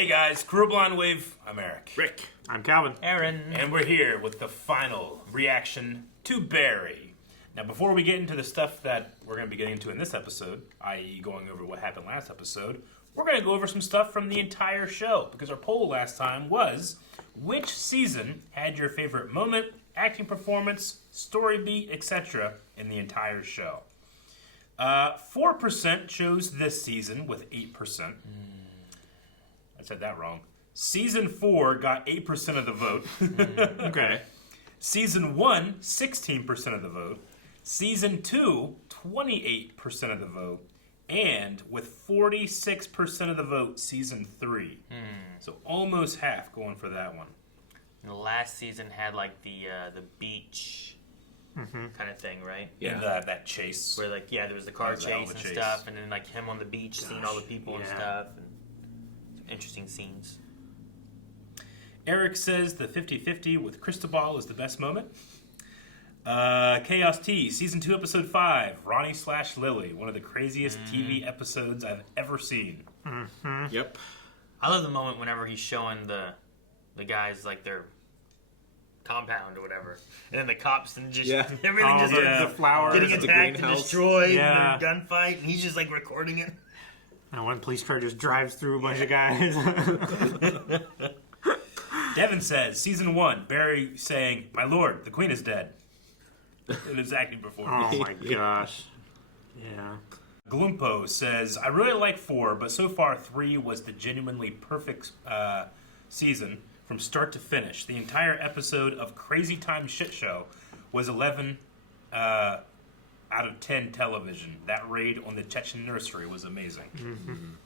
Hey guys, Crew Blonde Wave, I'm Eric. Rick. I'm Calvin. Aaron. And we're here with the final reaction to Barry. Now, before we get into the stuff that we're going to be getting into in this episode, i.e. going over what happened last episode, we're going to go over some stuff from the entire show, because our poll last time was, which season had your favorite moment, acting performance, story beat, etc. in the entire show? 4% chose this season with 8%. I said that wrong. Season 4 got 8% of the vote. Okay. Season 1, 16% of the vote. Season 2, 28% of the vote. And with 46% of the vote, Season 3. So almost half going for that one. The last season had like the beach kind of thing, right? Yeah. And that chase. Where like, there was the car chase and chase. stuff, and then like him on the beach seeing all the people and stuff. And some interesting scenes. Eric says the 50-50 with Cristobal is the best moment. Chaos T, Season 2, Episode 5, Ronnie/Lily. One of the craziest TV episodes I've ever seen. Yep. I love the moment whenever he's showing the guys like their compound or whatever, and then the cops and just everything just the flowers, getting attacked and destroyed, and their gunfight, and he's just like recording it. And one police car just drives through a bunch of guys. Devin says, Season 1, Barry saying, "My lord, the queen is dead." In his acting performance. Oh my gosh. Yeah. Glumpo says, "I really like 4, but so far 3 was the genuinely perfect season from start to finish. The entire episode of Crazy Time Shit Show was 11 out of 10 television. That raid on the Chechen nursery was amazing."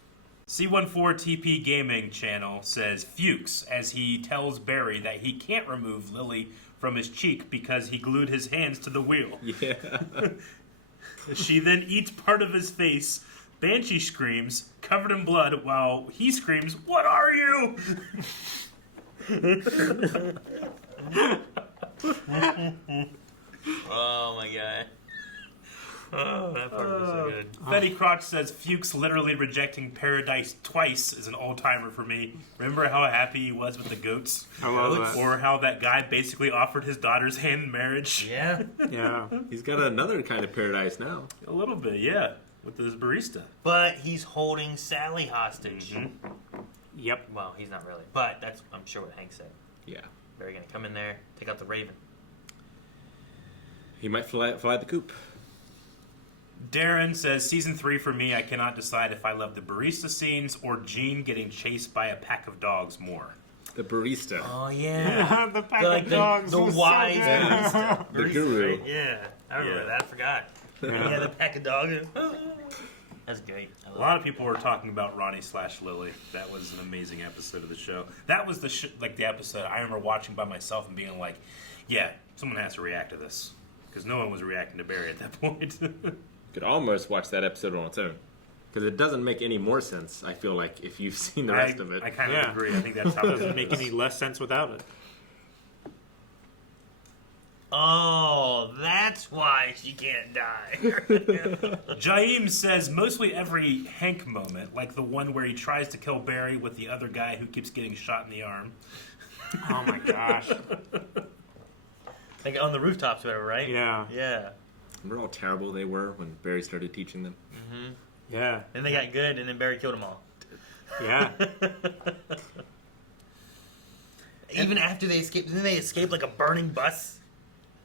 C14TP Gaming Channel says, "Fuchs, as he tells Barry that he can't remove Lily from his cheek because he glued his hands to the wheel. Yeah. She then eats part of his face. Banshee screams, covered in blood, while he screams, 'What are you?'" Oh my god. Oh, that part was so good. Betty Crotch says, "Fuchs literally rejecting Paradise twice is an all-timer for me. Remember how happy he was with the goats? I love that. Or how that guy basically offered his daughter's hand in marriage?" Yeah. Yeah. He's got another kind of paradise now. A little bit, yeah. With his barista. But he's holding Sally hostage. Yep. Well, he's not really. But that's, I'm sure, what Hank said. Yeah. They're going to come in there, take out the Raven. He might fly the coop. Darren says, "Season 3 for me, I cannot decide if I love the barista scenes or Gene getting chased by a pack of dogs more." The barista. Oh, yeah. The pack of dogs. The was wise so good. barista. The guru. Right? Yeah. I remember that. I forgot. Yeah, the pack of dogs. That's great. A lot of people were talking about Ronnie/Lily. That was an amazing episode of the show. That was the the episode I remember watching by myself and being like, "Yeah, someone has to react to this," because no one was reacting to Barry at that point. Could almost watch that episode on its own. Because it doesn't make any more sense, I feel like, if you've seen the rest of it. I kind of agree. I think that's how It doesn't make any less sense without it. Oh, that's why she can't die. Jaim says, "Mostly every Hank moment, like the one where he tries to kill Barry with the other guy who keeps getting shot in the arm." Oh my gosh. Like on the rooftops or whatever, right? Yeah. Yeah. Remember how terrible they were when Barry started teaching them? Yeah. And they got good, and then Barry killed them all. Yeah. Even after they escaped, didn't they escape like a burning bus?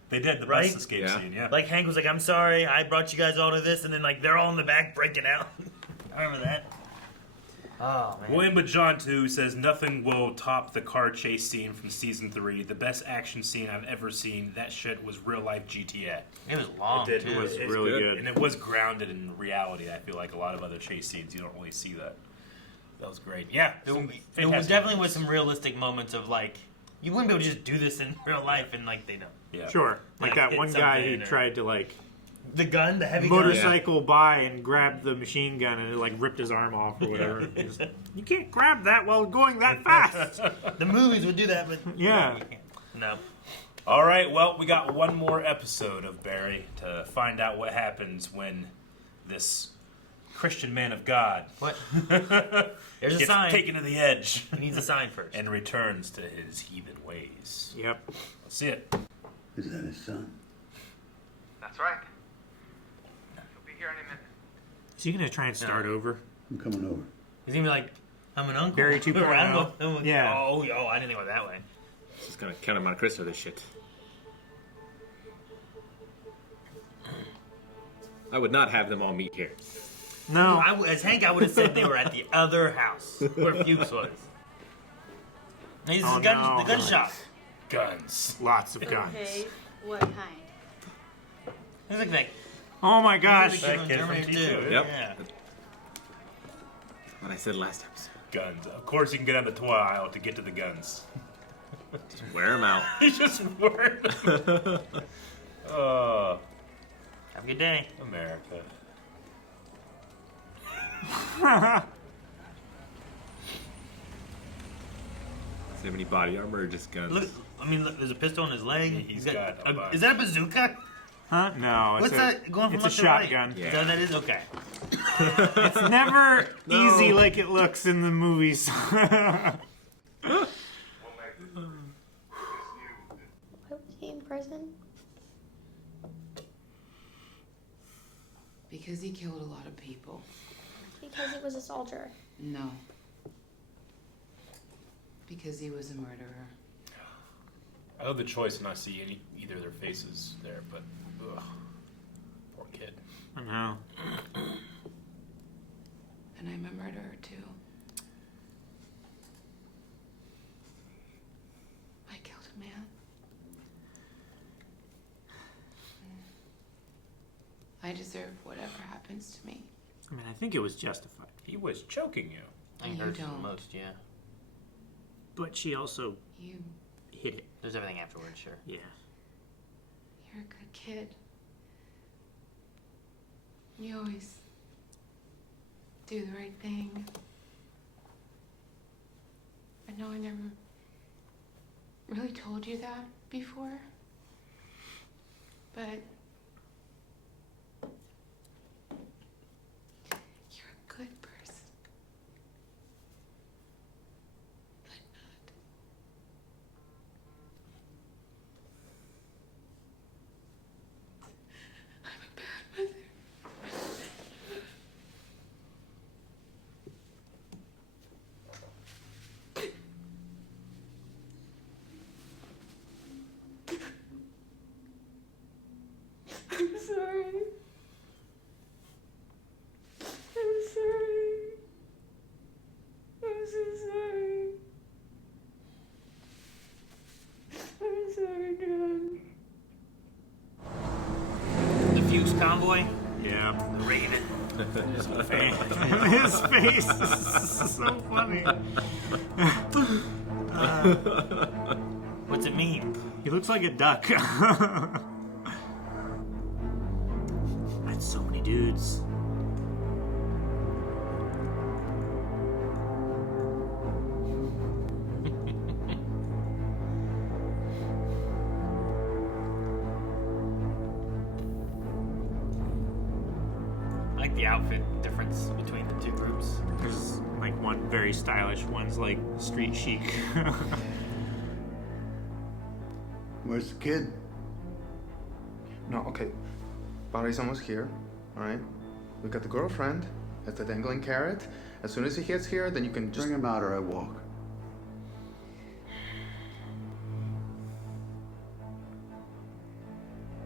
They did the Right? bus escape scene, yeah. Like Hank was like, "I'm sorry, I brought you guys all to this," and then like they're all in the back breaking out. I remember that. Oh man. William but John 2 says, "Nothing will top the car chase scene from Season 3. The best action scene I've ever seen. That shit was real life GTA. It was long. It too. was It's really good. And it was grounded in reality. I feel like a lot of other chase scenes, you don't really see that. That was great. Yeah. There fantastic was definitely moments. was some realistic moments of like, you wouldn't be able to just do this in real life, and like they don't. Yeah. Sure. Like Yeah, that hit one guy who something or- tried to like The gun, the heavy gun. motorcycle by and grabbed the machine gun and it like ripped his arm off or whatever. Just, you can't grab that while going that fast. The movies would do that, but Yeah. you can't. No. All right, well, we got one more episode of Barry to find out what happens when this Christian man of God What? There's a gets sign. taken to the edge He needs a sign first. and returns to his heathen ways. Yep. Let's see it. Is that his son? That's right. He'll be here any minute. Is he gonna try and start over? I'm coming over. He's gonna be like, I'm an uncle. Barry 2.0. Yeah. Oh, I didn't think about it that way. It's just gonna Count of Monte Cristo this shit. I would not have them all meet here. No. As Hank, I would have said they were at the other house where Fuchs was. He's Oh, the gun, no. the gun shop. Guns. Lots of guns. Okay, what kind? He's like that. Oh my gosh. He's That like kid from Terminator T2, 2. Yep. Yeah. What I said last episode. Guns. Of course, you can get on the toy aisle to get to the guns. Just wear them out. He just word. Have a good day. America. Does he have any body armor or just guns? Look, there's a pistol on his leg. He's got a bunch. Is that a bazooka? Huh? No. It's What's that going from It's a left to right? shotgun. Is that what that is? Okay. It's never No. easy like it looks in the movies. Why was he in prison? Because he killed a lot of people. Because he was a soldier. No. Because he was a murderer. I love the choice to not see either of their faces there, but ugh, poor kid. I know. And I'm a murderer too. I killed a man. I deserve whatever happens to me. I mean, I think it was justified. He was choking you. I You hurt the don't. most, yeah. But she also You, hit it. There's everything afterwards, sure. Yeah. you're a good kid. You always do the right thing. I know I never really told you that before. But you're a good person. But not. I'm a bad mother. I'm sorry. I'm sorry. I'm so sorry. I'm sorry, John. The Fuchs convoy, Yeah. the Raven. His face is so funny. What's it mean? He looks like a duck. That's so many dudes. I like the outfit difference between the two groups. There's like one very stylish, one's like street chic. Where's the kid? No, okay. Barry's almost here, alright? We got the girlfriend. That's the dangling carrot. As soon as he gets here, then you can just... Bring him out or I walk.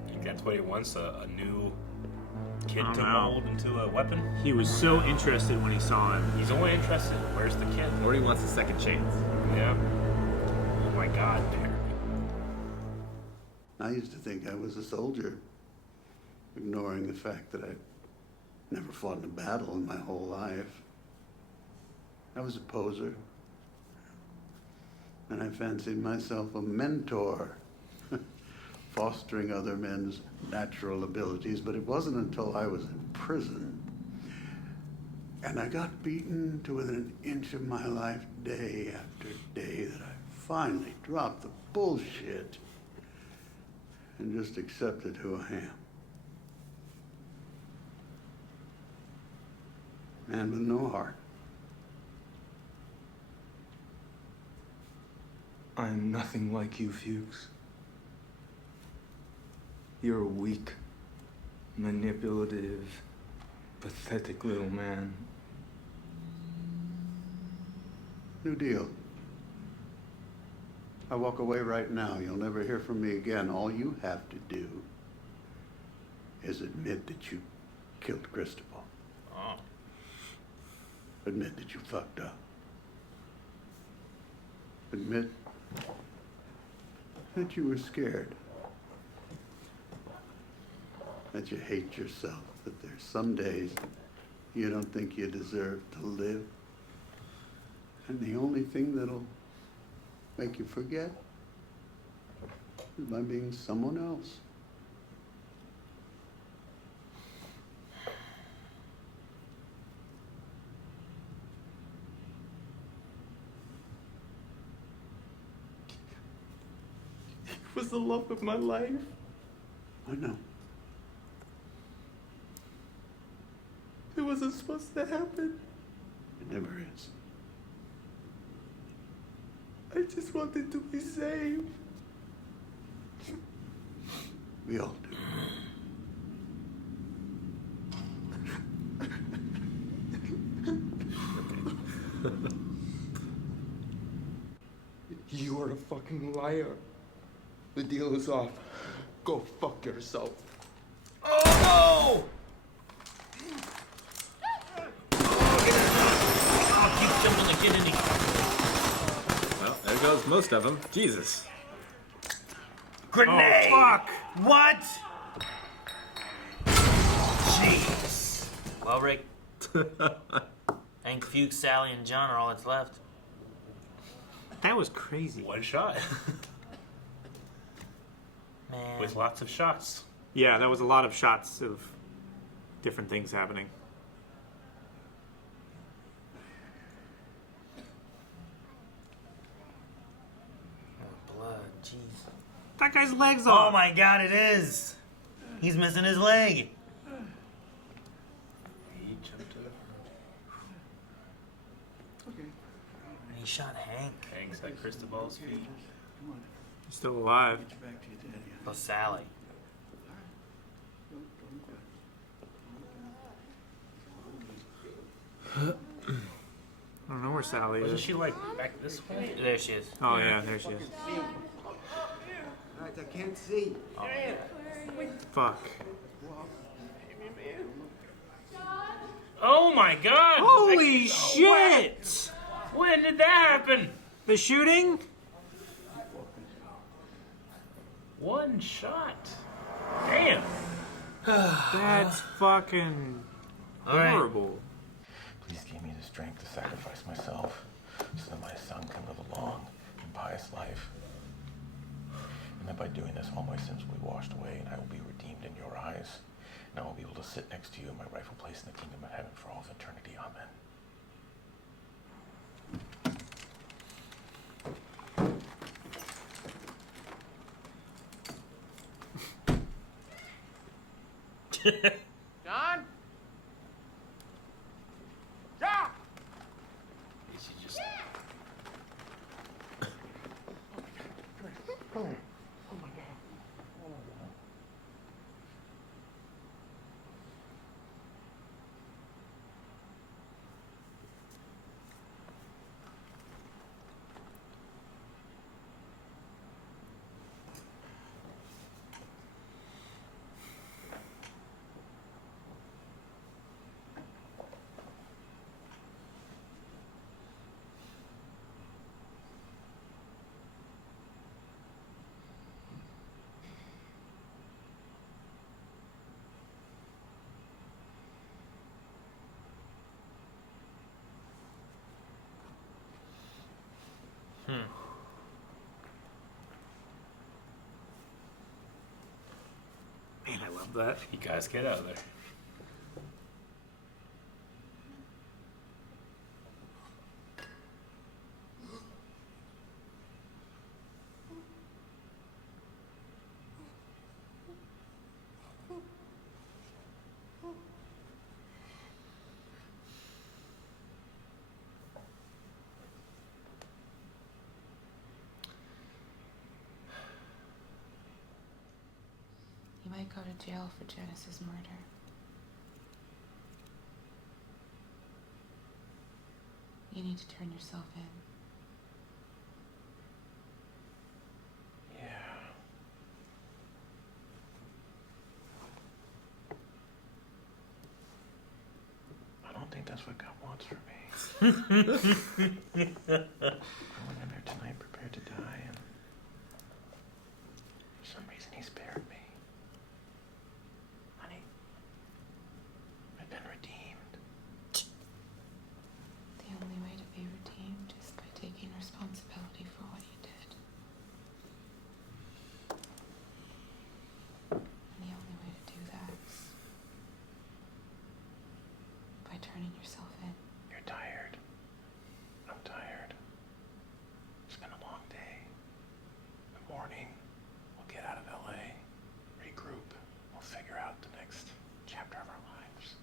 Think that's what he wants, a new kid Oh, to no. mold into a weapon? He was so interested when he saw him. He's only interested. Where's the kid? Or he wants a second chance. Yeah. Oh my God, Barry. I used to think I was a soldier, ignoring the fact that I'd never fought in a battle in my whole life. I was a poser. And I fancied myself a mentor, fostering other men's natural abilities, but it wasn't until I was in prison and I got beaten to within an inch of my life day after day that I finally dropped the bullshit and just accepted who I am. Man with no heart. I am nothing like you, Fuchs. You're a weak, manipulative, pathetic little man. New deal. I walk away right now. You'll never hear from me again. All you have to do is admit that you killed Cristobal. Oh. Admit that you fucked up. Admit that you were scared. That you hate yourself. That there's some days you don't think you deserve to live. And the only thing that'll make you forget is by being someone else. It was the love of my life. I know. It wasn't supposed to happen. It never is. I just wanted to be saved. We all do. You are a fucking liar. The deal is off. Go fuck yourself. Oh no! Oh, keep jumping like kid, isn't he? Well, there goes most of them. Jesus. Grenade! Oh, fuck! What? Jeez. Well, Rick. Hank, Fuchs, Sally, and John are all that's left. That was crazy. One shot. Man. With lots of shots. Yeah, that was a lot of shots of different things happening. Oh, blood, jeez. That guy's legs Oh off. my god, it is! He's missing his leg. He jumped to the front. And he shot Hank. Hank's at Cristobal's feet. He's still alive. Oh, Sally. I don't know where Sally Wasn't is. she like back this way? There she is. Oh yeah, there she is. I can't see. Fuck. Oh my god! Holy shit! When did that happen? The shooting? One shot. Damn. That's fucking All right. horrible. Please give me the strength to sacrifice myself so that my son can live a long and pious life. And that by doing this, all my sins will be washed away and I will be redeemed in your eyes. And I will be able to sit next to you in my rightful place in the kingdom of heaven for all of eternity. Amen. John? John! She just Man, I love that. You guys get out of there. might go to jail for Janice's murder. You need to turn yourself in. I don't think that's what God wants for me. I went in there tonight prepared to die, and for some reason he spared me. Honey, I've been redeemed. The only way to be redeemed is by taking responsibility for what you did. And the only way to do that is by turning yourself in. You're tired. I'm tired. It's been a long day. In the morning, we'll get out of LA, regroup, we'll figure out the next chapter of our lives.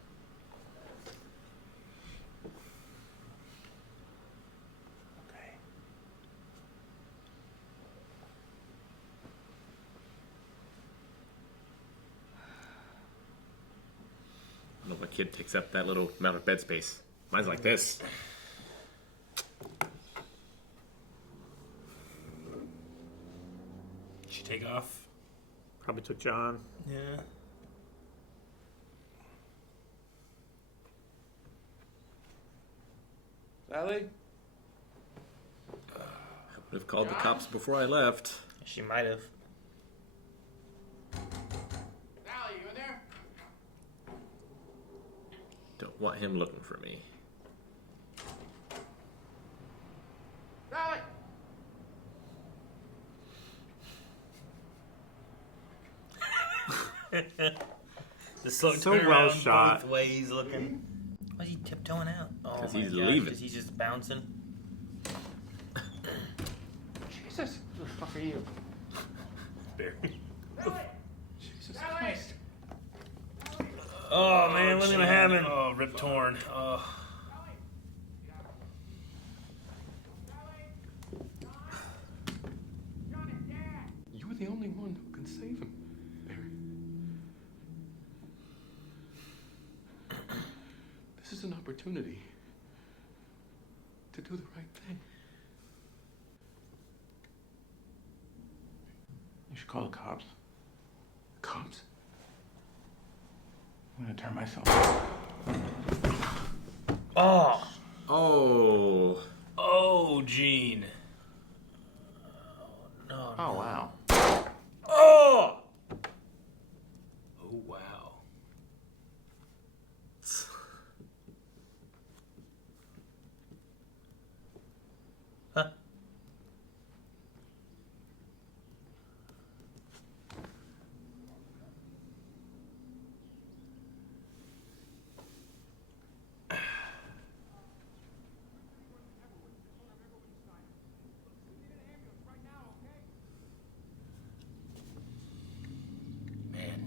Okay? I don't know if a kid takes up that little amount of bed space. Mine's like this. Did she take off? Probably took John. Yeah. Sally? I would have called the cops before I left. She might have. Sally, you in there? Don't want him looking for me. Sally! The slow So turnaround well shot. both ways looking. Why's he tiptoeing out? Oh 'Cause my he's gosh, leaving. 'cause he's just bouncing. Jesus, who the fuck are you? Barry. Jesus Christ. Oh man, what's gonna happen? Oh, Rip Torn. Oh. You're the only one who can save him, Barry. This is an opportunity to do the right thing. You should call the cops. Cops? I'm gonna turn myself in. Oh, Oh. Oh, Gene. no. Oh, wow. Oh! Oh, wow. Huh? Man.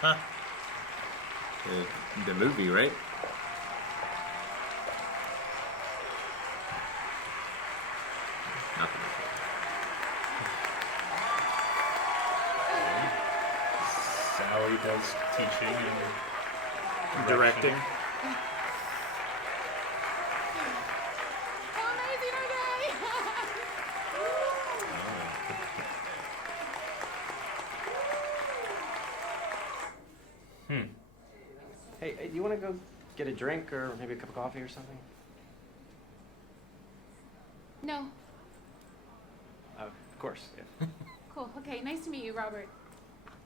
Huh? The movie, right? Not the movie. Sally does teaching and Directing. Amazing, Hey, do you want to go get a drink or maybe a cup of coffee or something? No. Of course, yeah. Cool. Okay, nice to meet you, Robert.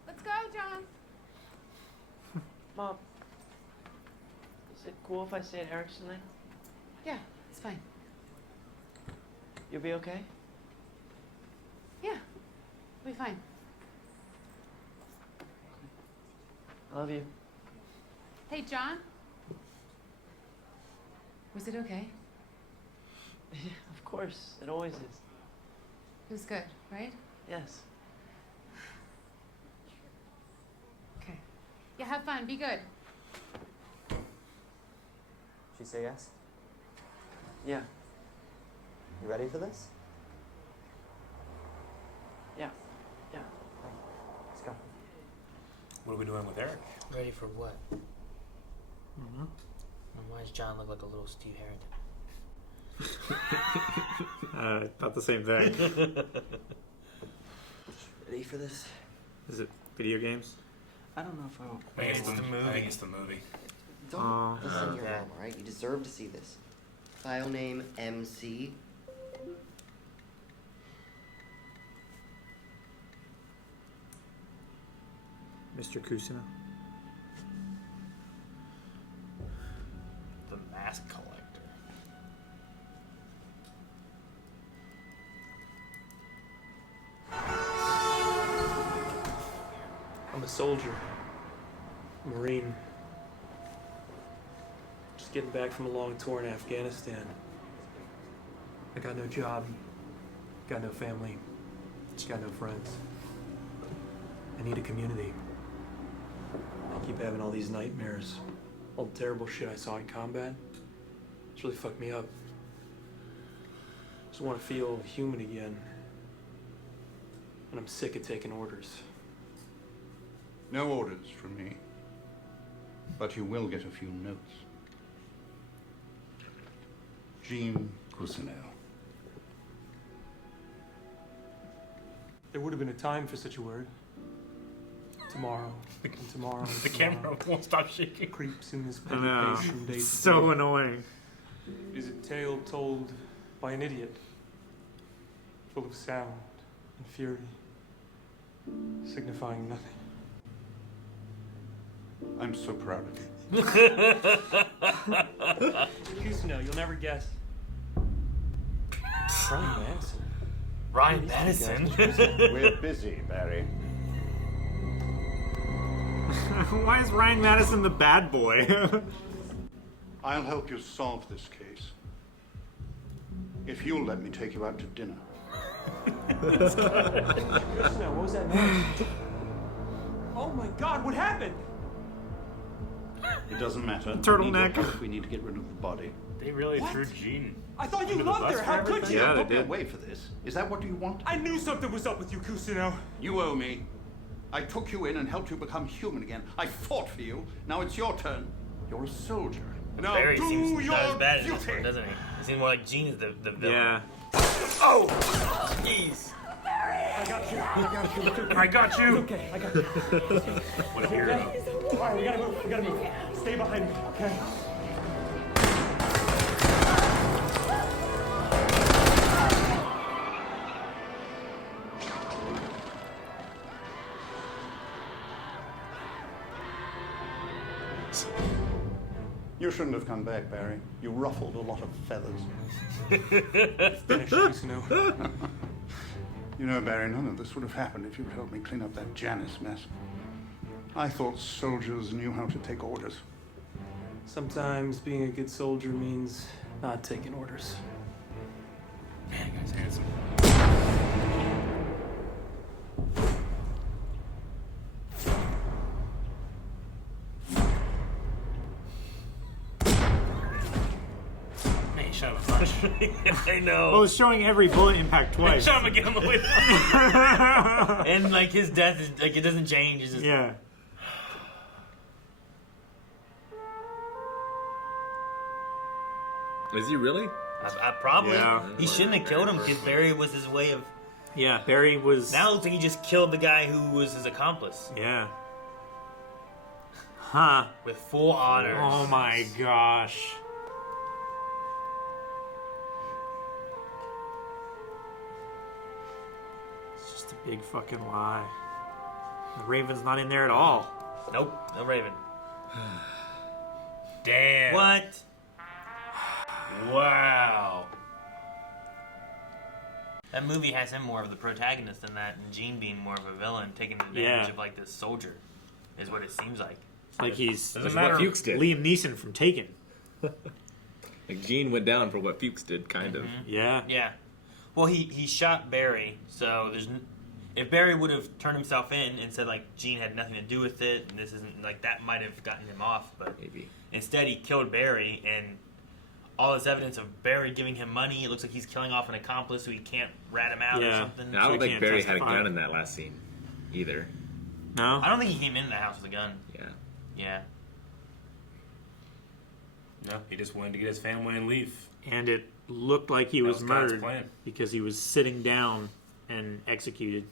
Let's go, John. Mom, is it cool if I stay at Eric's tonight? Yeah, it's fine. You'll be okay? Yeah, we'll be fine. I love you. Hey, John. Was it okay? Yeah, of course. It always is. It was good, right? Yes. Yeah, have fun. Be good. She say yes? Yeah. You ready for this? Yeah. Yeah. Let's go. What are we doing with Eric? Ready for what? Mm-hmm. And why does John look like a little Steve Harrington? I thought the same thing. Ready for this? Is it video games? I don't know if I will. I think it's the movie. I think it's the movie. Don't listen here, okay. Mom, alright? You deserve to see this. File name MC. Mr. Kusino. The Mask Collector. I'm a soldier. Marine. Just getting back from a long tour in Afghanistan. I got no job. Got no family. Got no friends. I need a community. I keep having all these nightmares. All the terrible shit I saw in combat. It's really fucked me up. Just want to feel human again. And I'm sick of taking orders. No orders from me. But you will get a few notes. Gene Cousineau. There would have been a time for such a word. Tomorrow. And tomorrow. The camera won't stop shaking. Creeps in this I know. pace from day to So day. annoying. It is a tale told by an idiot. Full of sound and fury. Signifying nothing. I'm so proud of you. Cousineau, you'll never guess. Ryan Madison. Ryan Madison? We're busy, Barry. Why is Ryan Madison the bad boy? I'll help you solve this case. If you'll let me take you out to dinner. Cousineau, what was that noise? Oh my God, what happened? It doesn't matter. Turtleneck. We need to get rid of the body. They really threw Gene. I thought you Into the loved bus her. for How could everything? you? Yeah, they Don't be did. away for this. Is that what you want? I knew something was up with you, Cousineau. You owe me. I took you in and helped you become human again. I fought for you. Now it's your turn. You're a soldier. Now Barry do seems your not as bad as this duty. one, doesn't he? He seems more like Gene is the villain. Yeah. Oh! Jeez. I got you. I got you. I got you. Okay, I got you. What a hero. All right, we gotta move. We gotta move. Stay behind me, okay? You shouldn't have come back, Barry. You ruffled a lot of feathers. Finish, Cousineau. You know, Barry, none of this would have happened if you'd helped me clean up that Janice mess. I thought soldiers knew how to take orders. Sometimes being a good soldier means not taking orders. Man, that guy's handsome. Man, he shot him a bunch. I know. Well, it's showing every bullet impact twice. Shot him again on the way down. And like his death is like it doesn't change. It's just Yeah. Is he really? I probably. Yeah. He shouldn't have killed him because Barry was his way of. Yeah, Barry was... Now it looks like he just killed the guy who was his accomplice Yeah. Huh. with full honors. Oh my gosh. It's just a big fucking lie. The Raven's not in there at all. Nope, no Raven. Damn. What? Wow. That movie has him more of the protagonist than that, and Gene being more of a villain, taking advantage Yeah. of like this soldier, is what it seems like. It's like he's Doesn't matter. What Fuchs did. Liam Neeson from Taken. Like Gene went down for what Fuchs did, kind of. Yeah. Yeah. Well, he shot Barry, so there's if Barry would have turned himself in and said like Gene had nothing to do with it, and this isn't like that, might have gotten him off. But maybe instead he killed Barry, and all this evidence of Barry giving him money. It looks like he's killing off an accomplice so he can't rat him out or something. I don't think Barry had a gun in that last scene either. No, I don't think he came into the house with a gun. Yeah. Yeah. No, he just wanted to get his family and leave. And it looked like he was God's murdered plan. because he was sitting down and executed.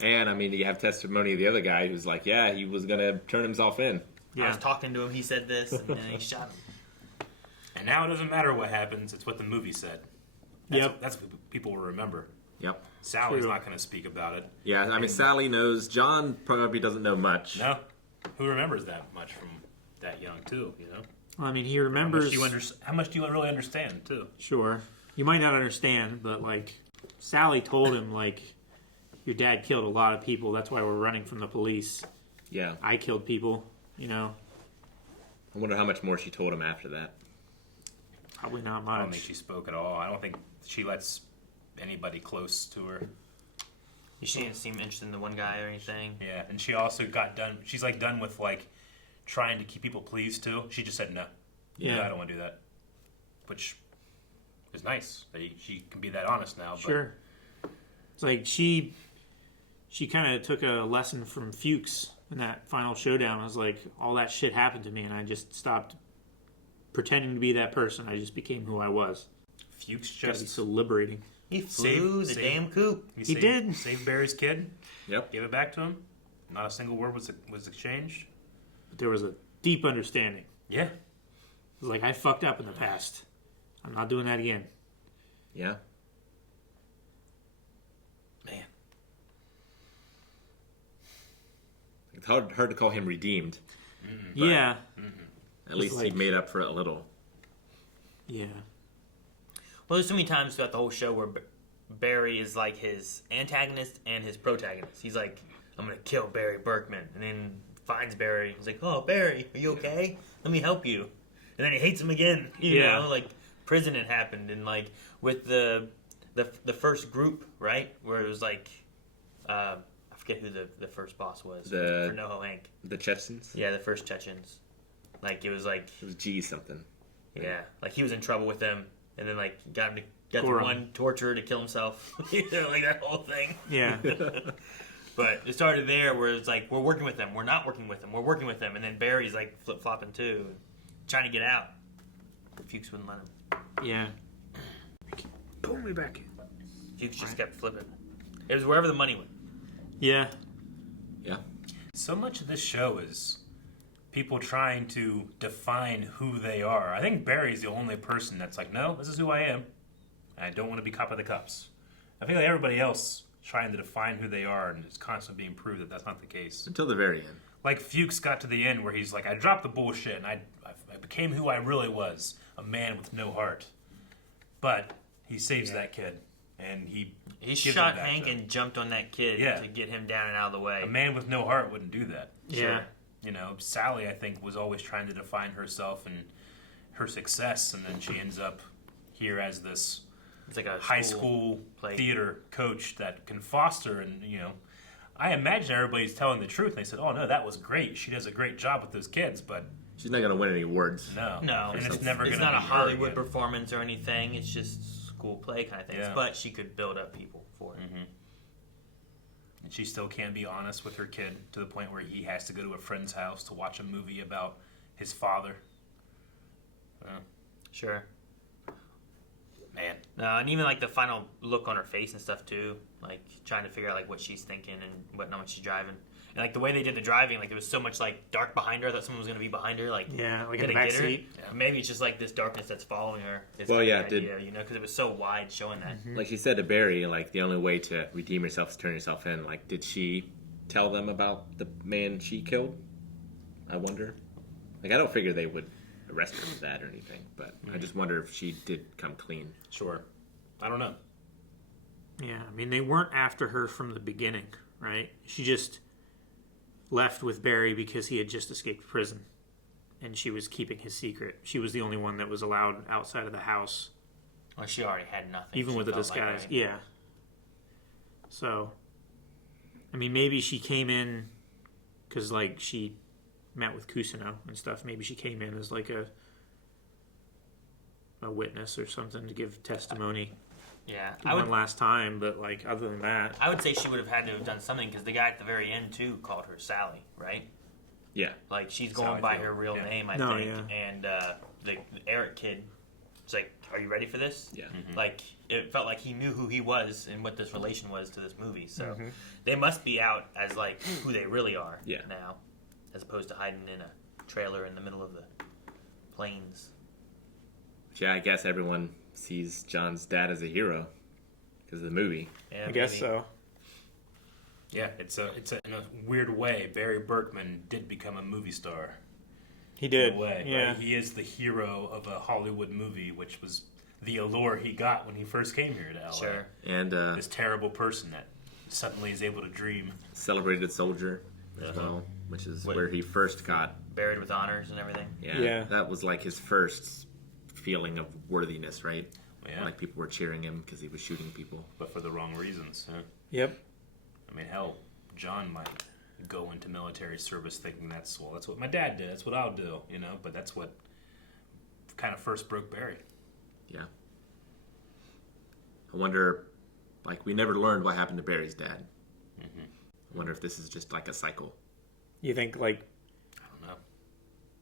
And I mean, you have testimony of the other guy who's like, yeah, he was gonna turn himself in. I was talking to him. He said this, and then he shot him. And now it doesn't matter what happens. It's what the movie said. That's what people will remember. Yep. Sally's not going to speak about it. Yeah, I mean, Sally knows. John probably doesn't know much. No. Who remembers that much from that young, too, you know? Well, I mean, he remembers... How much do you really understand, too? Sure. You might not understand, but, like, Sally told him, like, your dad killed a lot of people. That's why we're running from the police. Yeah. I killed people, you know? I wonder how much more she told him after that. Probably not much. I don't think she spoke at all. I don't think she lets anybody close to her. She didn't seem interested in the one guy or anything. Yeah, and she also got done. She's like done with like trying to keep people pleased too. She just said no. Yeah. No, I don't want to do that. Which is nice. That she can be that honest now. But Sure. It's like she kind of took a lesson from Fuchs in that final showdown. I was like, all that shit happened to me, and I just stopped pretending to be that person. I just became who I was. Fuchs Gotta be just so liberating. He flew the damn coop. He did. Saved Barry's kid. Yep. Gave it back to him. Not a single word was exchanged. But there was a deep understanding. Yeah. It was like, I fucked up in the past. I'm not doing that again. Yeah. Man. It's hard to call him redeemed. Mm-hmm. Yeah. At least he made up for it a little. Yeah. Well, there's so many times throughout the whole show where Barry is like his antagonist and his protagonist. He's like, I'm going to kill Barry Berkman. And then finds Barry. He's like, oh, Barry, are you okay? Let me help you. And then he hates him again. You know, like prison had happened. And like with the first group, right? Where it was like, I forget who the first boss was. For NOHO Hank. The Chechens? Yeah, the first Chechens. Like it was like. It was G something. Yeah. Like he was in trouble with them. And then, like, got the one torture to kill himself. Like, that whole thing. Yeah. But it started there where it's like, we're working with them. We're not working with them. We're working with them. And then Barry's, like, flip-flopping, too. Trying to get out. Fuchs wouldn't let him. Yeah. Pull me back in. Fuchs just kept flipping. It was wherever the money went. Yeah. Yeah. So much of this show is people trying to define who they are. I think Barry's the only person that's like, no, this is who I am. I don't want to be cop of the cops. I feel like everybody else trying to define who they are, and it's constantly being proved that that's not the case. Until the very end. Like Fuchs got to the end where he's like, I dropped the bullshit, and I became who I really was, a man with no heart. But he saves that kid, and he shot Hank and jumped on that kid to get him down and out of the way. A man with no heart wouldn't do that. Yeah. You know, Sally, I think, was always trying to define herself and her success, and then she ends up here as this like a high school theater coach that can foster. And, you know, I imagine everybody's telling the truth. They said, oh, no, that was great. She does a great job with those kids, but... She's not going to win any awards. No. And it's never going to be It's not a Hollywood again. performance or anything. It's just school play kind of things. Yeah. But she could build up people for it. Mm-hmm. And she still can't be honest with her kid to the point where he has to go to a friend's house to watch a movie about his father. Sure. Man. No, and even like the final look on her face and stuff too, like trying to figure out like what she's thinking and what not much she's driving, and like the way they did the driving, like there was so much like dark behind her. I thought someone was gonna be behind her, like like in gonna the back get her. seat. Yeah. Maybe it's just like this darkness that's following her. Is Well, kind yeah, of the idea, you know, because it was so wide showing that. Like she said to Barry, like the only way to redeem herself is turn yourself in. Like, did she tell them about the man she killed? I wonder. Like, I don't figure they would arrest her for that or anything, but I just wonder if she did come clean. Sure. I don't know. Yeah, I mean, they weren't after her from the beginning, right? She just left with Barry because he had just escaped prison, and she was keeping his secret. She was the only one that was allowed outside of the house. Well, she already had nothing. Even she with the felt disguise. like, right? Yeah. So, I mean, maybe she came in because, like, she met with Kusino and stuff. Maybe she came in as, like, a witness or something to give testimony. Yeah, one last time, but, like, other than that, I would say she would have had to have done something because the guy at the very end too called her Sally, right? Yeah. Like she's going Sally by Field. her real Yeah. name, I No, think. yeah. And the Eric kid was like, "Are you ready for this?" Yeah. Like it felt like he knew who he was and what this relation was to this movie. So Mhm. they must be out as like who they really are Yeah. now, as opposed to hiding in a trailer in the middle of the plains. Yeah, I guess everyone sees John's dad as a hero because of the movie. Yeah, I guess maybe. so. Yeah, it's in a weird way. Barry Berkman did become a movie star. He In did. a way, Yeah. right? He is the hero of a Hollywood movie, which was the allure he got when he first came here to LA. Sure. And This terrible person that suddenly is able to dream. celebrated soldier as well, which is where he first got Buried with honors and everything. Yeah. That was like his first feeling of worthiness, right? Yeah. Like people were cheering him because he was shooting people. But for the wrong reasons. Huh? Yep. I mean, hell, John might go into military service thinking that's what my dad did. That's what I'll do, you know. But that's what kind of first broke Barry. Yeah. I wonder, like, we never learned what happened to Barry's dad. Mm-hmm. I wonder if this is just like a cycle. You think, like, I don't know.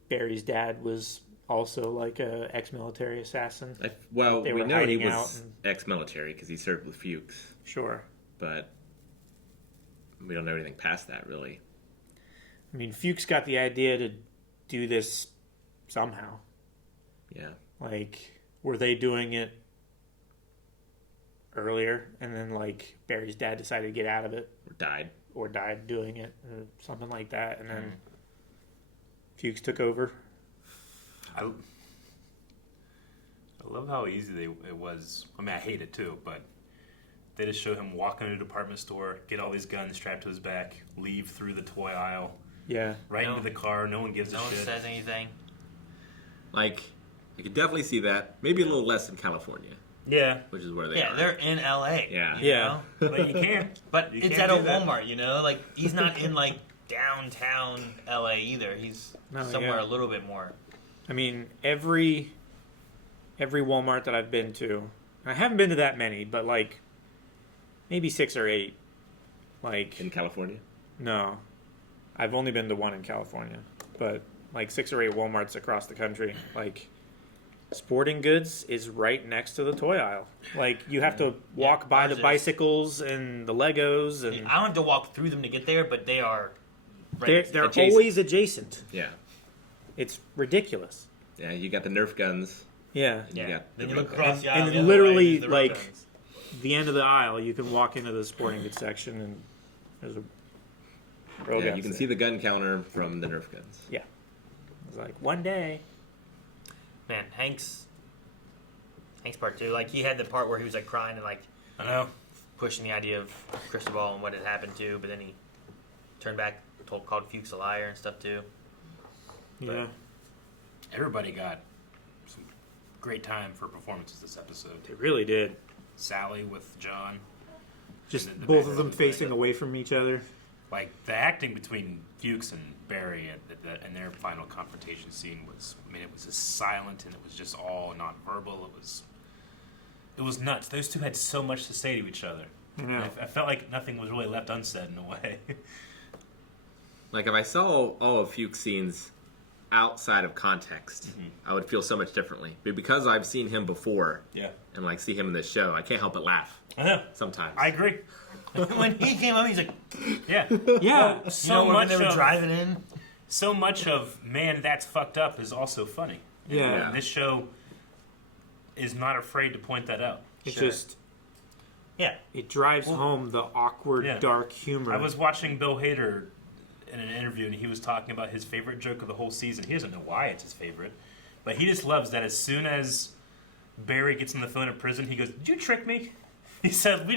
Barry's dad was also, like, a ex-military assassin? Well, They we were know he hiding out was and- ex-military because he served with Fuchs, Sure. but we don't know anything past that, really. I mean, Fuchs got the idea to do this somehow. Yeah. Like, were they doing it earlier, and then, like, Barry's dad decided to get out of it? Or died doing it, or something like that, and then Fuchs took over? I love how easy it was. I mean, I hate it too, but they just show him walk into a department store, get all these guns strapped to his back, leave through the toy aisle. Yeah. Right into the car. No one gives a No one shit. says anything. Like, I could definitely see that. Maybe a little less in California. Yeah. Which is where they Yeah, are. they're in LA. Yeah. You know? But you can't. But You it's can't at a do that. Walmart, you know? Like, he's not in, like, downtown LA either. He's No, somewhere yeah. a little bit more. I mean, every Walmart that I've been to, and I haven't been to that many, but, like, maybe 6 or 8. Like, in California? No. I've only been to one in California, but, like, 6 or 8 Walmarts across the country. Like, sporting goods is right next to the toy aisle. Like, you have to walk by the ours is. bicycles and the Legos, and I don't have to walk through them to get there, but they are they're Adjacent. always adjacent. Yeah. It's ridiculous. Yeah, you got the Nerf guns. Yeah. And you got Then the you look real across guns. the aisle. And the other literally, way, the real like, guns. the end of the aisle, you can walk into the sporting goods section, and there's a real Yeah, guns you can there. see the gun counter from the Nerf guns. Yeah. It's like, one day. Man, Hank's part two. Like, he had the part where he was, like, crying and, like, I know, pushing the idea of Cristobal and what had happened to, but then he turned back, called Fuchs a liar and stuff, too. Yeah. Everybody got some great time for performances this episode. They really did. Sally with John. Just And the both of background them was facing away from each other. Like, the acting between Fuchs and Barry and their final confrontation scene was, I mean, it was just silent and it was just all nonverbal. It was nuts. Those two had so much to say to each other. I know. I felt like nothing was really left unsaid in a way. Like, if I saw all of Fuchs' scenes outside of context, I would feel so much differently. But because I've seen him before, Yeah. and like see him in this show, I can't help but laugh. I know. Sometimes. I agree. When he came up, he's like, Yeah. Yeah. Well, you know, when they were driving in. So much of, man, that's fucked up is also funny. Yeah. And this show is not afraid to point that out. It Sure. just, Yeah. it drives home the awkward, Yeah. dark humor. I was watching Bill Hader in an interview, and he was talking about his favorite joke of the whole season. He doesn't know why it's his favorite, but he just loves that as soon as Barry gets on the phone at prison, he goes, "Did you trick me?" He said,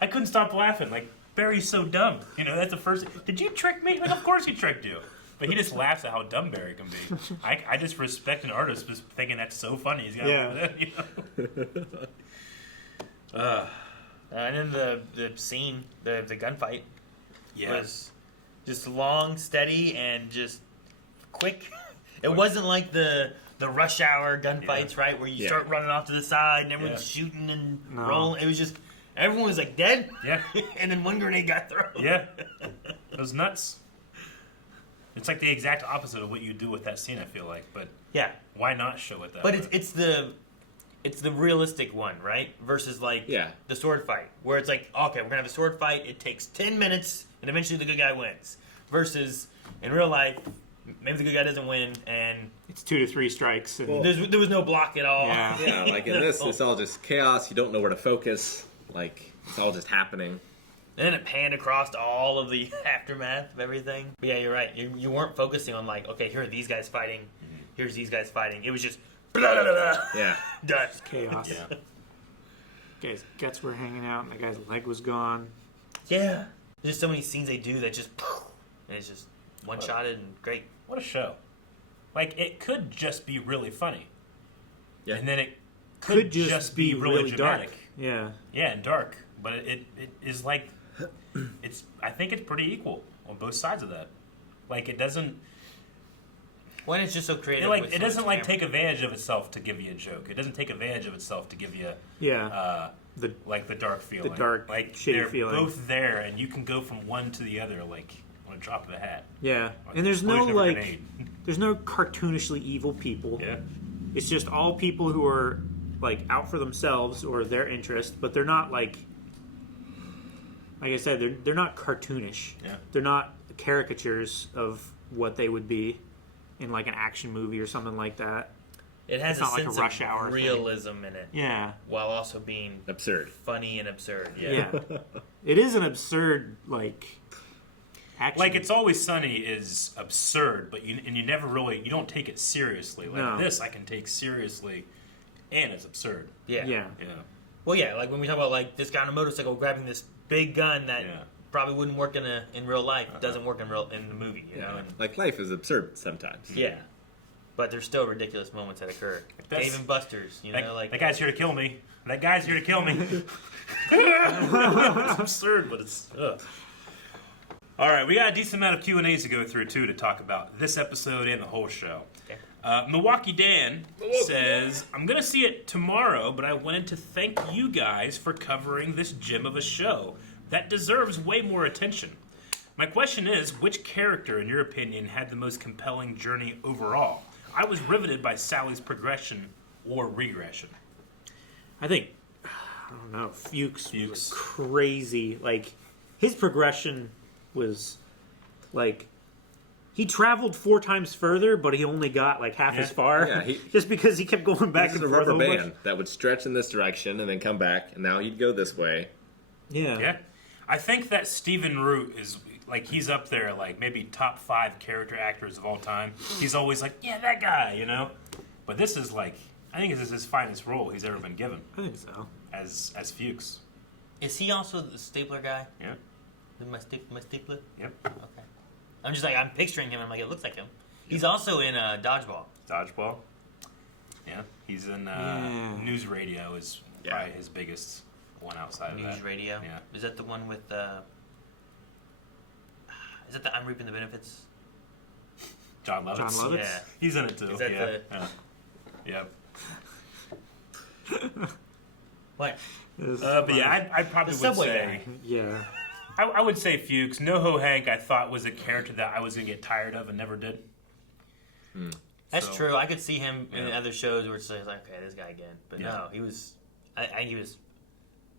I couldn't stop laughing. Like, Barry's so dumb. You know, that's the first, did you trick me? Like, of course he tricked you. But he just laughs at how dumb Barry can be. I just respect an artist just thinking that's so funny. He's got Yeah. you know? And then the scene, the gunfight, Yeah. was just long, steady, and just quick. It wasn't like the rush hour gunfights, right, where you start running off to the side and everyone's shooting and rolling. It was just everyone was like dead. Yeah. And then one grenade got thrown. Yeah. It was nuts. It's like the exact opposite of what you do with that scene, I feel like. But yeah, why not show it that but way? it's the realistic one, right? Versus like the sword fight, where it's like, okay, we're gonna have a sword fight. It takes 10 minutes, and eventually the good guy wins. Versus in real life, maybe the good guy doesn't win, and it's 2 to 3 strikes. And there was no block at all. Yeah, like in this, it's all just chaos. You don't know where to focus. Like, it's all just happening. And then it panned across all of the aftermath of everything. But yeah, you're right. You weren't focusing on like, okay, here are these guys fighting. Here's these guys fighting. It was just blah, blah, blah, blah. Yeah. Done. Chaos. Yeah. Guy's guts were hanging out, and the guy's leg was gone. Yeah. There's just so many scenes they do that just, and it's just one-shotted and great. What a show. Like, it could just be really funny. Yeah. And then it could just be really dramatic. dark. Yeah. Yeah, and dark. But it is like, I think it's pretty equal on both sides of that. Like, it doesn't... When it's just so creative. It doesn't like take advantage of itself to give you a joke. It doesn't take advantage of itself to give you the dark feeling. The dark, like shitty they're feeling. both there, and you can go from one to the other like on a drop of a hat. Yeah, Like and there's no explosion of a like, grenade. there's no cartoonishly evil people. Yeah, it's just all people who are like out for themselves or their interest, but they're not like I said, they're not cartoonish. Yeah, they're not caricatures of what they would be in like an action movie or something like that. It has it's a not sense like a Rush of Hour realism in it. Yeah. While also being absurd, funny and absurd. Yeah. It is an absurd like action. Like It's Always Sunny is absurd, but you don't take it seriously. Like No. this, I can take seriously, and it's absurd. Yeah. Yeah. Well, yeah, like when we talk about like this guy on a motorcycle grabbing this big gun that probably wouldn't work in real life, doesn't work in the movie, you know. And, like life is absurd sometimes. yeah, but there's still ridiculous moments that occur. Dave and Buster's, you know, like that guy's here to kill me. That guy's here to kill me. It's absurd, but it's. Ugh. All right, we got a decent amount of Q&As to go through too to talk about this episode and the whole show. Okay. Milwaukee Dan says, I'm going to see it tomorrow, but I wanted to thank you guys for covering this gem of a show that deserves way more attention. My question is, which character, in your opinion, had the most compelling journey overall? I was riveted by Sally's progression or regression. I think, I don't know, Fuchs was crazy. Like, his progression was, like, he traveled 4 times further, but he only got, like, half as far. Yeah, just because he kept going back This and is a forth. rubber band that would stretch in this direction and then come back, and now he'd go this way. Yeah. Yeah. I think that Stephen Root is, like, he's up there, like, maybe top 5 character actors of all time. He's always like, yeah, that guy, you know? But this is, like, I think this is his finest role he's ever been given. I think so. As Fuchs. Is he also the stapler guy? Yeah. My stapler? Yep. Okay. I'm just like, I'm picturing him, I'm like, it looks like him. He's also in Dodgeball. Dodgeball. Yeah. He's in News Radio is probably his biggest one outside of that. News Radio? Yeah. Is that the one with, is that the I'm Reaping the Benefits? John Lovitz? John Lovitz? Yeah. He's in it too. Is that Yep. What? But yeah, I probably The would Subway say... guy. Yeah. I would say Fuchs. NoHo Hank, I thought was a character that I was going to get tired of and never did. That's So- true. I could see him in Yeah. other shows where it's like, okay, this guy again. But Yeah. no, he was. I think he was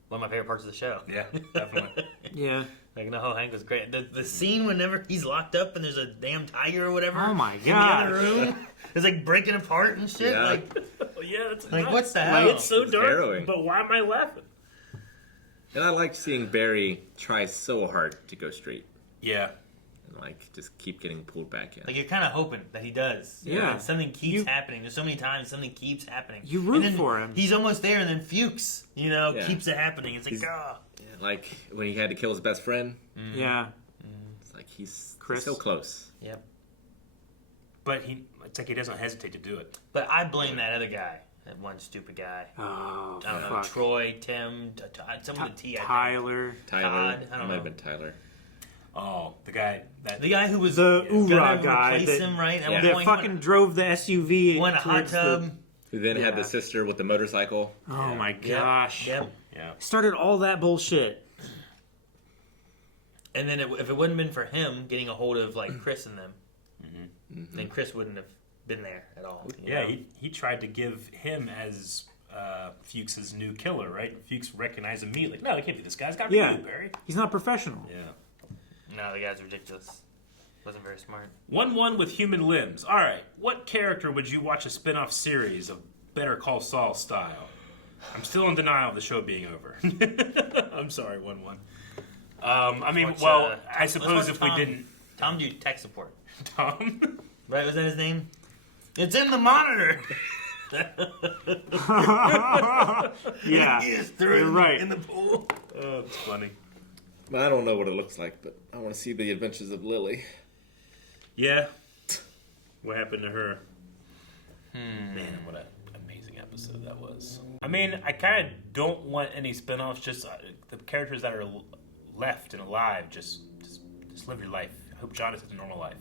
one of my favorite parts of the show. Yeah, definitely. Yeah. Like no, Hank was great. The scene whenever he's locked up and there's a damn tiger or whatever. Oh my In God. the other room, it's like breaking apart and shit. Yeah. Like, Yeah, it's like nuts. what the Like, hell? it's so dark, harrowing. but why am I laughing? And I liked seeing Barry try so hard to go straight Yeah. and like just keep getting pulled back in. Like you're kind of hoping that he does. Yeah. And something keeps happening. There's so many times something keeps happening. You root And then for him. He's almost there, and then Fuchs, Yeah. keeps it happening. It's like, He's- ah. Like when he had to kill his best friend, Yeah. it's like he's Chris. so close. Yep. But it's like he doesn't hesitate to do it. But I blame that other guy. That one stupid guy. Oh, I don't know. fuck. Troy, Tim, someone with a T. I think. Tyler. Todd. I don't Might have know. been Tyler. Oh, the guy who was the gonna Oorah guy replace that, him, right? At one that point, fucking drove the SUV went a hot towards tub. Who then had Yeah. the sister with the motorcycle. Oh my gosh. Yep. Yeah. Started all that bullshit. And then if it wouldn't have been for him getting a hold of like Chris and them, then Chris wouldn't have been there at all. you Yeah, know? he tried to give him as Fuchs' new killer, right? Fuchs recognized him immediately. No, it can't be this guy. It's got to be Yeah. you, Barry. He's not professional. Yeah. No, the guy's ridiculous. Wasn't very smart. 1-1 with human limbs. All right, what character would you watch a spin-off series of Better Call Saul style? I'm still in denial of the show being over. I'm sorry, 1-1. I mean, Let's well, watch, I suppose if we Tom. didn't... Tom do tech support. Tom? Right, was that his name? It's in the monitor! Yeah, He just threw it you're right. in the pool. Oh, it's funny. I don't know what it looks like, but I want to see the adventures of Lily. Yeah. What happened to her? Man, what an amazing episode that was. I mean, I kind of don't want any spin-offs. Just the characters that are left and alive, just live your life. I hope John has a normal life.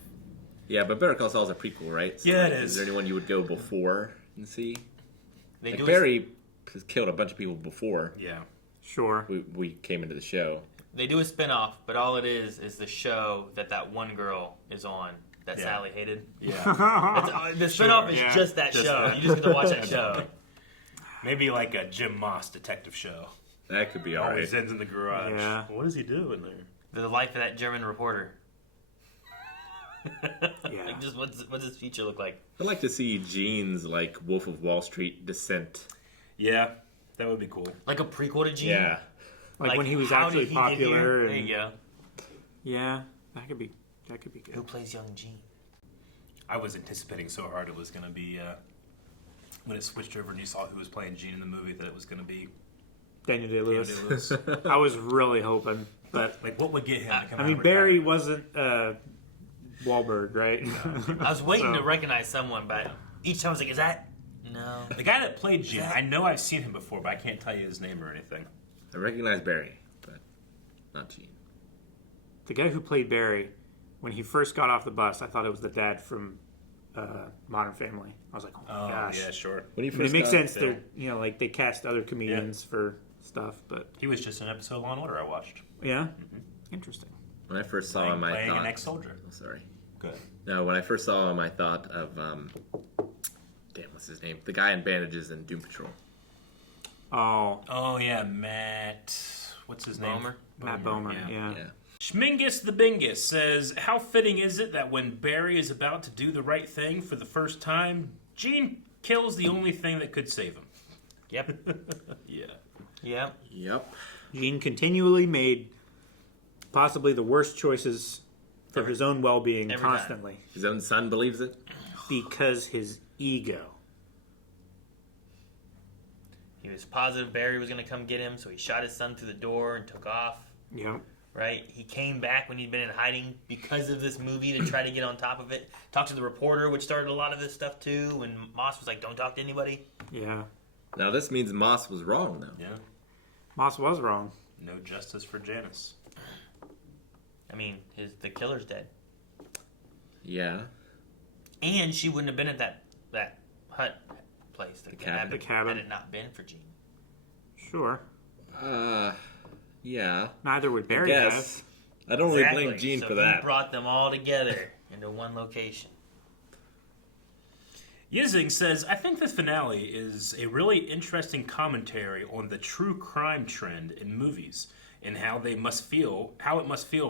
Yeah, but Better Call Saul's a prequel, right? So, Yeah, it like, is. Is there anyone you would go before and see? They Like do Barry has killed a bunch of people before Yeah. Sure. we came into the show. They do a spin-off, but all it is the show that one girl is on that Yeah. Sally hated. Yeah. The spin-off Sure, is yeah. just that Just show. that. You just get to watch that show. Maybe like a Jim Moss detective show. That could be alright. Always ends in the garage. Yeah. What does he do in there? The life of that German reporter. Yeah. Like, just what's his future look like? I'd like to see Gene's like Wolf of Wall Street descent. Yeah, that would be cool. Like a prequel to Gene? Yeah. Like when he was how actually did he get here? popular. There And, you go. yeah, that could be good. Who plays young Gene? I was anticipating so hard it was going to be when it switched over and you saw who was playing Gene in the movie that it was going to be Daniel Daniel Day-Lewis. Day-Lewis. I was really hoping, but Like, what would get him to come I out mean, of Barry retirement? wasn't Wahlberg, right? I was waiting So- to recognize someone, but each time I was like, is that? No. The guy that played Gene, I know I've seen him before, but I can't tell you his name or anything. I recognize Barry, but not Gene. The guy who played Barry, when he first got off the bus, I thought it was the dad from Modern Family. I was like, oh my gosh. Yeah, sure. When he I mean, first it makes got sense. there- They're like they cast other comedians for stuff, but He was just an episode of Law & Order I watched. yeah, interesting. When I first saw him, I Playing thought. an ex-soldier. Oh, sorry. Good. No, when I first saw him, I thought of damn, what's his name? The guy in bandages in Doom Patrol. Oh yeah, Matt. What's his name? Bomer? Matt Bomer, yeah. Yeah. Schmingus the Bingus says, how fitting is it that when Barry is about to do the right thing for the first time, Gene kills the only thing that could save him? Yep. Yeah. Yep. Yep. Gene continually made possibly the worst choices for his own well-being every time. constantly His own son believes it. because his ego. He was positive Barry was going to come get him, so he shot his son through the door and took off. Yep. Right? He came back when he'd been in hiding because of this movie to try to get on top of it. Talked to the reporter, which started a lot of this stuff too. And Moss was like, "Don't talk to anybody." Yeah. Now this means Moss was wrong, though. Yeah. Moss was wrong. No justice for Janice. I mean, the killer's dead, Yeah. and she wouldn't have been at that hut place. The cabin. The cabin. Had it not been for Gene. Sure. Yeah. Neither would I Barry have. guess. I don't really blame Gene so for he that. brought them all together into one location. Yizing says, I think this finale is a really interesting commentary on the true crime trend in movies and how it must feel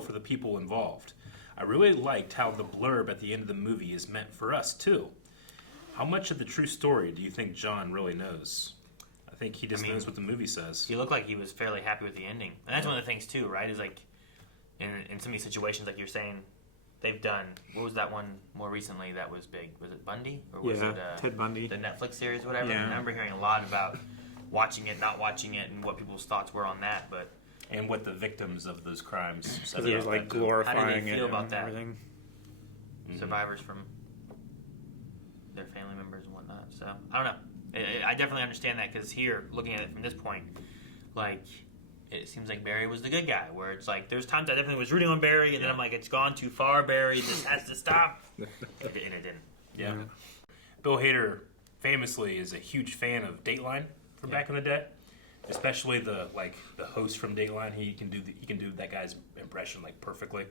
for the people involved. I really liked how the blurb at the end of the movie is meant for us too. How much of the true story do you think John really knows? I think he just knows what the movie says. He looked like he was fairly happy with the ending, and that's one of the things too, right? Is like in some of these situations, like you're saying, they've done. What was that one more recently that was big? Was it Bundy or was Yeah, it Ted Bundy. the Netflix series, or whatever? Yeah. I remember hearing a lot about watching it, not watching it, and what people's thoughts were on that. But And what the victims of those crimes said. Because he was about like that, too. glorifying How do they it feel and about that? everything. survivors from their family members and whatnot. So I don't know. I definitely understand that because here, looking at it from this point, like it seems like Barry was the good guy. Where it's like there's times I definitely was rooting on Barry, and then I'm like, it's gone too far, Barry. This has to stop, and it didn't. Yeah. Bill Hader famously is a huge fan of Dateline from back in the day, especially the host from Dateline. He can do that guy's impression like perfectly.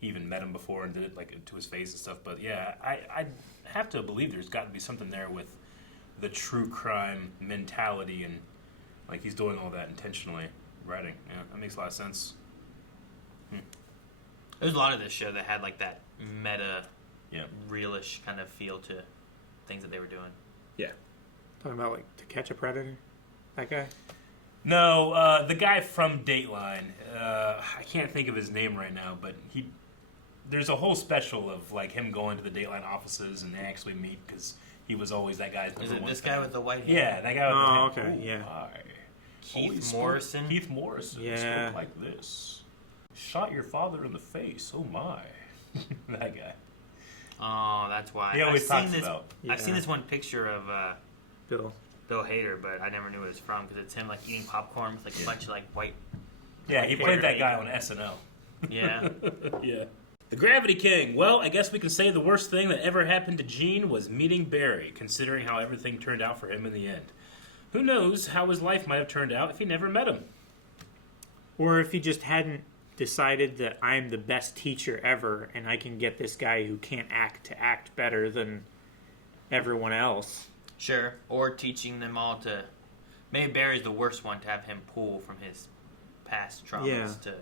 He even met him before and did it like to his face and stuff. But yeah, I have to believe there's got to be something there with the true crime mentality, and like he's doing all that intentionally writing. Yeah, that makes a lot of sense. There's a lot of this show that had like that meta, yeah, realish kind of feel to things that they were doing. Yeah. Talking about like To Catch a Predator? That guy? No, the guy from Dateline. I can't think of his name right now, but there's a whole special of like him going to the Dateline offices and they actually meet because he was always that guy's number Is it one this fan. guy with the white hair? Yeah, that guy with the okay, hair. yeah. Hi. Keith Morrison? Keith Morrison Yeah. spoke like this. Shot your father in the face. Oh my. That guy. Oh, that's why. He always talks seen this, about. I've seen this one picture of Bill Hader, but I never knew who it was from because it's him like eating popcorn with like a bunch of like white. Yeah, he played that guy on SNL. Yeah. Yeah. The Gravity King. Well, I guess we can say the worst thing that ever happened to Gene was meeting Barry, considering how everything turned out for him in the end. Who knows how his life might have turned out if he never met him. Or if he just hadn't decided that I'm the best teacher ever and I can get this guy who can't act to act better than everyone else. Sure. Or teaching them all to. Maybe Barry's the worst one to have him pull from his past traumas to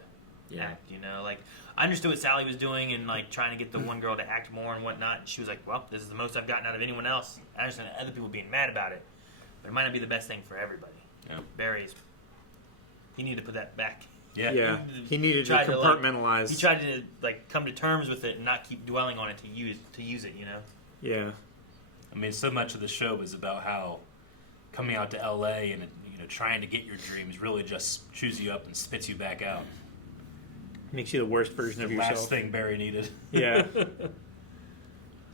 act, you know? Like, I understood what Sally was doing and, like, trying to get the one girl to act more and whatnot. She was like, well, this is the most I've gotten out of anyone else. I understand other people being mad about it. But it might not be the best thing for everybody. Yeah. Barry's. He needed to put that back. Yeah. He needed to compartmentalize. He tried to, like, come to terms with it and not keep dwelling on it to use it, you know? Yeah. I mean, so much of the show is about how coming out to L.A. and trying to get your dreams really just chews you up and spits you back out. Makes you the worst version of yourself. Last thing Barry needed. Yeah.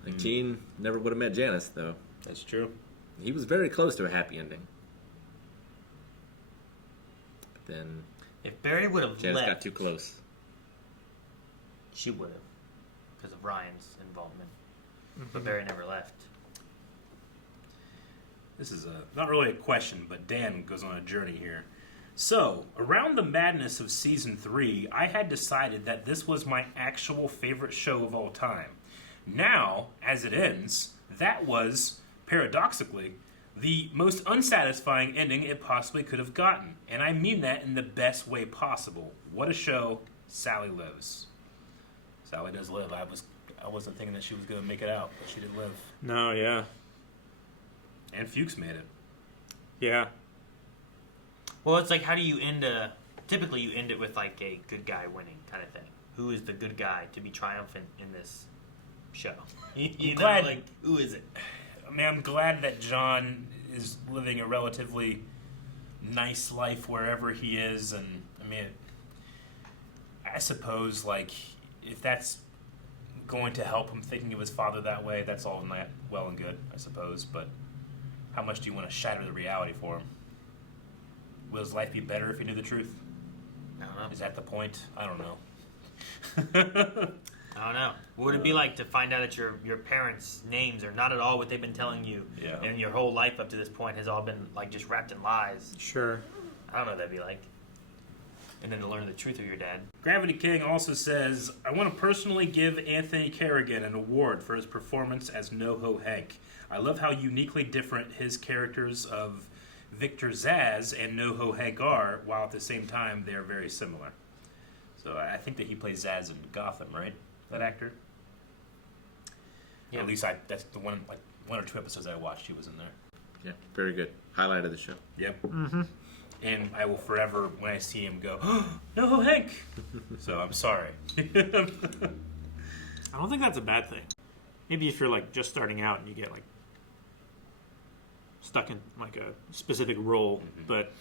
Like Gene never would have met Janice, though. That's true. He was very close to a happy ending. But then If Barry would have Janice left, got too close. she would have, because of Ryan's involvement. But Barry never left. This is not really a question, but Dan goes on a journey here. So, around the madness of Season 3, I had decided that this was my actual favorite show of all time. Now, as it ends, that was, paradoxically, the most unsatisfying ending it possibly could have gotten. And I mean that in the best way possible. What a show, Sally lives. Sally does live. I wasn't thinking that she was going to make it out, but she did live. No, yeah. And Fuchs made it. Yeah. Well, it's like, how do you end a... Typically, you end it with, like, a good guy winning kind of thing. Who is the good guy to be triumphant in this show? You know, glad- like, who is it? I mean, I'm glad that John is living a relatively nice life wherever he is, and I mean, I suppose like if that's going to help him thinking of his father that way, that's all well and good, I suppose. But how much do you want to shatter the reality for him? Will his life be better if he knew the truth? I don't know. Is that the point? I don't know. I don't know. What would it be like to find out that your parents' names are not at all what they've been telling you, and your whole life up to this point has all been like just wrapped in lies? Sure. I don't know what that'd be like. And then to learn the truth of your dad. Gravity King also says, I want to personally give Anthony Carrigan an award for his performance as NoHo Hank. I love how uniquely different his characters of Victor Zsasz and NoHo Hank are, while at the same time they are very similar. So I think that he plays Zsasz in Gotham, right? That actor? Yeah. At least that's the one or two episodes I watched, he was in there. Yeah, very good. Highlight of the show. Yep. Mm-hmm. And I will forever, when I see him, go, oh, no, Hank! So I'm sorry. I don't think that's a bad thing. Maybe if you're like just starting out and you get like stuck in like a specific role, but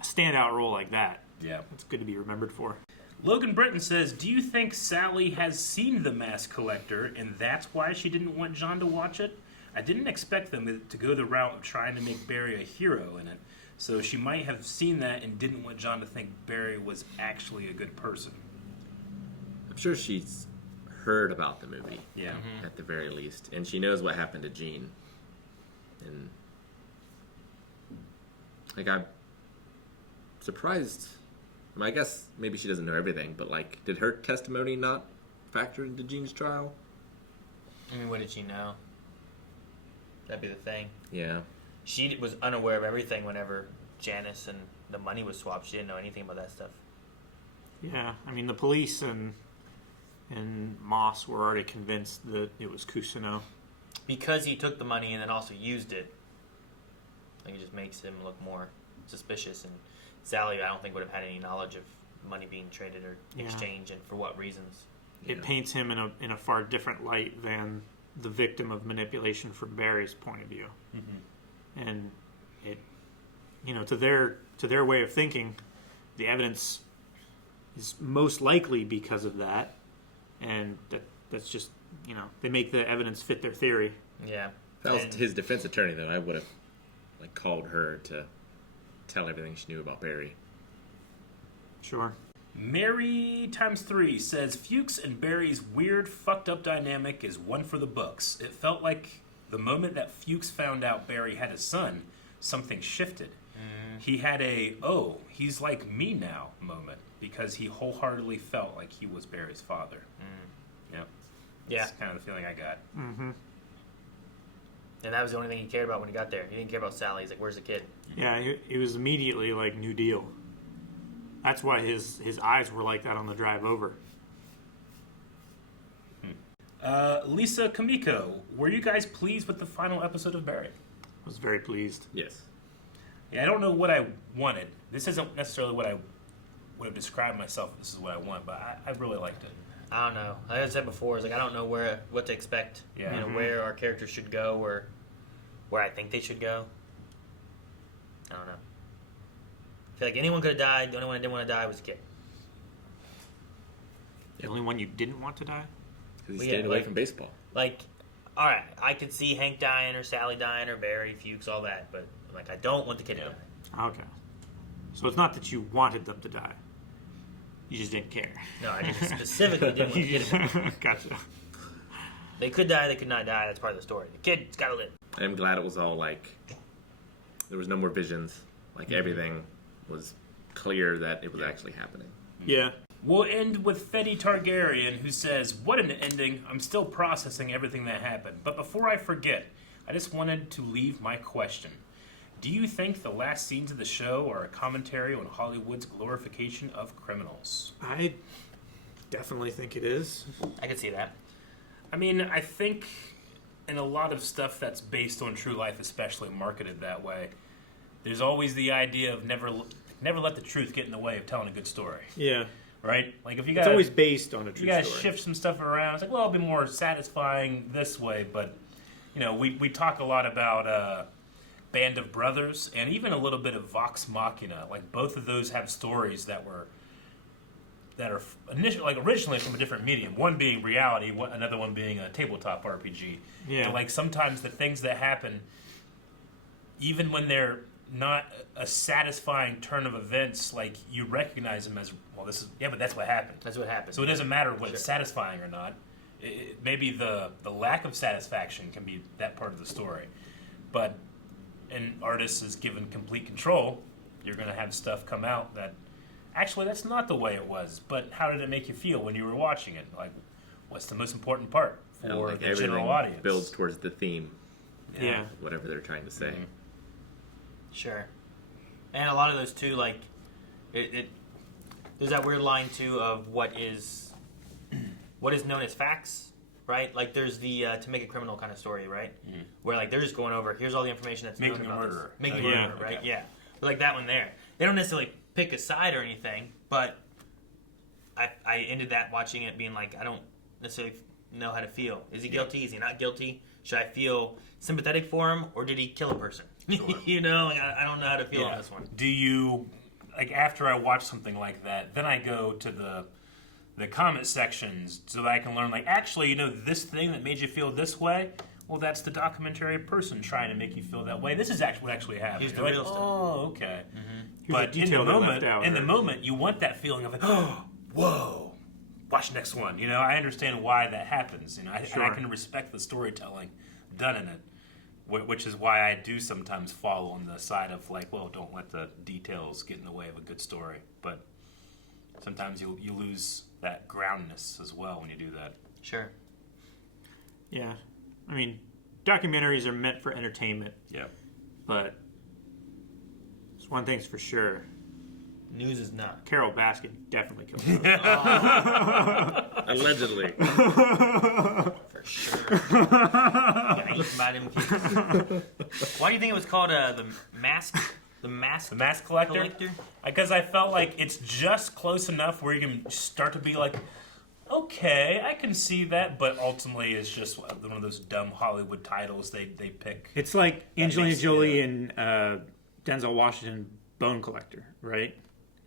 a standout role like that, yeah, it's good to be remembered for. Logan Britton says, do you think Sally has seen The Mask Collector and that's why she didn't want John to watch it? I didn't expect them to go the route of trying to make Barry a hero in it. So she might have seen that and didn't want John to think Barry was actually a good person. I'm sure she's heard about the movie. Yeah. At the very least. And she knows what happened to Gene. And like, I'm surprised. I mean, I guess maybe she doesn't know everything, but like, did her testimony not factor into Gene's trial? I mean, what did she know? That'd be the thing. Yeah. She was unaware of everything whenever Janice and the money was swapped. She didn't know anything about that stuff. Yeah, I mean, the police and Moss were already convinced that it was Cousineau. Because he took the money and then also used it, I think it just makes him look more suspicious. And Sally, I don't think would have had any knowledge of money being traded or exchanged, and for what reasons. It paints him in a far different light than the victim of manipulation from Barry's point of view. Mm-hmm. And it, to their way of thinking, the evidence is most likely because of that, and that's just they make the evidence fit their theory. Yeah. If I was his defense attorney, though, I would have called her to tell everything she knew about Barry. Sure. Mary ×3 says Fuchs and Barry's weird, fucked up dynamic is one for the books. It felt like the moment that Fuchs found out Barry had a son, something shifted. He had a, oh, he's like me now moment, because he wholeheartedly felt like he was Barry's father. Yep. Yeah. That's kind of the feeling I got. Mm-hmm. And that was the only thing he cared about when he got there. He didn't care about Sally. He's like, where's the kid? Yeah, it was immediately like New Deal. That's why his eyes were like that on the drive over. Lisa Kamiko, were you guys pleased with the final episode of Barry? I was very pleased. Yes. Yeah, I don't know what I wanted. This isn't necessarily what I would have described myself if this is what I want, but I really liked it. I don't know. Like I said before, it's like I don't know what to expect. Yeah. Where our characters should go, or where I think they should go. I don't know. I feel like anyone could have died. The only one I didn't want to die was the kid. The only one you didn't want to die? Because he stayed away from baseball. Like, all right, I could see Hank dying, or Sally dying, or Barry, Fuchs, all that, but like I don't want the kid to die. Okay. So it's not that you wanted them to die. You just didn't care. No, I just specifically didn't want the kid to die. Gotcha. They could die, they could not die. That's part of the story. The kid's got to live. I'm glad it was all there was no more visions. Everything was clear that it was actually happening. Yeah. We'll end with Fetty Targaryen, who says, what an ending. I'm still processing everything that happened. But before I forget, I just wanted to leave my question. Do you think the last scenes of the show are a commentary on Hollywood's glorification of criminals? I definitely think it is. I could see that. I mean, I think in a lot of stuff that's based on true life, especially marketed that way, there's always the idea of never let the truth get in the way of telling a good story. Yeah. Right? Like if you it's always based on a true story. You story. guys shift some stuff around. It's like, well, it'll be more satisfying this way. But, we talk a lot about Band of Brothers and even a little bit of Vox Machina. Like both of those have stories that are originally from a different medium. One being reality, another one being a tabletop RPG. Yeah. And sometimes the things that happen, even when they're not a satisfying turn of events, you recognize them as, well, but that's what happened. That's what happened. So it doesn't matter whether it's satisfying or not. Maybe the lack of satisfaction can be that part of the story. But an artist is given complete control, you're going to have stuff come out that, actually, that's not the way it was. But how did it make you feel when you were watching it? What's the most important part for the general audience? Builds towards the theme. Yeah. Whatever they're trying to say. Mm-hmm. Sure. And a lot of those too, there's that weird line too of what is known as facts, right? Like there's the to make a criminal kind of story, right? Mm. Where they're just going over, here's all the information that's known about this. Making a murderer, right? Yeah. But that one there. They don't necessarily pick a side or anything, but I ended that watching it being I don't necessarily know how to feel. Is he guilty? Is he not guilty? Should I feel sympathetic for him, or did he kill a person? Sure. I don't know how to feel on this one. Do you, after I watch something like that, then I go to the comment sections so that I can learn, actually, this thing that made you feel this way, well, that's the documentary person trying to make you feel that way. This is actually what actually happened. Here's the You're real like, stuff. oh, okay. Here's But the in the detail they left moment, out, in the right? moment, you want that feeling of like, oh, whoa, watch the next one. You know, I understand why that happens. You know, and I can respect the storytelling done in it, which is why I do sometimes fall on the side of like, well, don't let the details get in the way of a good story. But sometimes you lose that groundness as well when you do that. Sure. Yeah. I mean, documentaries are meant for entertainment. Yeah. But it's one thing's for sure. News is not. Carol Baskin definitely killed her. Allegedly. For sure. Yikes, Madam King. Why do you think it was called the mask? The mask collector? Because I felt like it's just close enough where you can start to be like, okay, I can see that, but ultimately it's just one of those dumb Hollywood titles they pick. It's like Angelina Jolie and Denzel Washington, Bone Collector, right?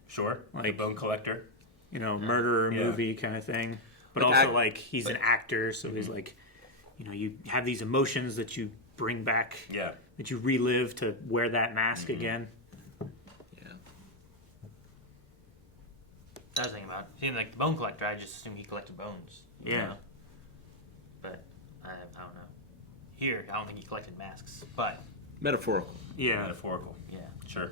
Sure, like the Bone Collector. You know, murderer movie kind of thing. But also, like, he's an actor, so he's like, you know, you have these emotions that you bring back, that you relive to wear that mask again. Yeah. I was thinking about seeing like the Bone Collector. I just assumed he collected bones. Yeah. You know? But I don't know. Here, I don't think he collected masks, but metaphorical. Yeah. Metaphorical. Yeah. Sure.